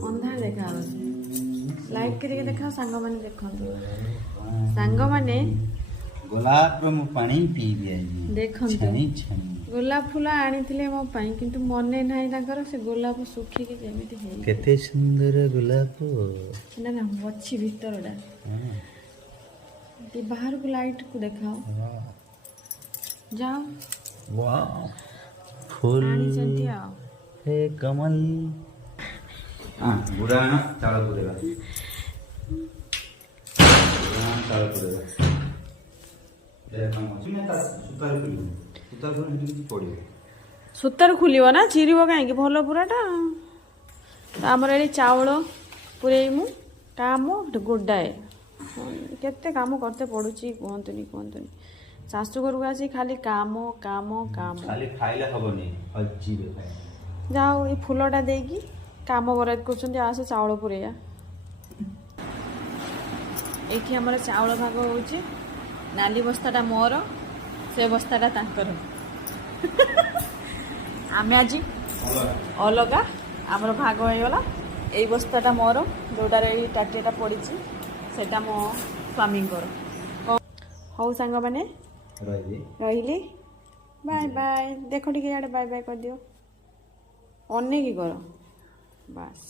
अंधार देखा लाइट करके देखा सांग माने देखंतु सांग माने गोलाप मु पानी पी दिया देखंतु छानी छानी गोलाप फूल आनिथिले मो पई किंतु मने नाही ताकर से गोलाप सुखी के जेमिति हे केते सुंदर गोलाप ना ना मच्छी भीतरडा ये बाहर को लाइट को देखाओ जाओ वाह फूल हे कमल बुढ़ाना चाल पुरेगा चाल पुरेगा सूतार खुलिव ना चिरीब कहीं भल पूराटा आमर ये चाउल पुरेमु काम गोडाए केते काम करते पड़ुची कहतुनी कहतुनी शाशु घर को आसी खाली काम काम काम खाली खाइले हबनी अजीब खाए जाओ ये फूलटा देकी काम बराद कर आसे चाउल पुरेया ये आम चाउल भाग हो नाली बस्ताटा मोर से बस्ताटा तांकर आमे आज अलग आमर भाग हो गला यही बस्ताटा मोर जोटार टाटियाटा पड़ी सेटा मो स्वामी हौ सांग मैंने रही बाय बाय देख टे बाय बाय कर दियो अनेक कर बस।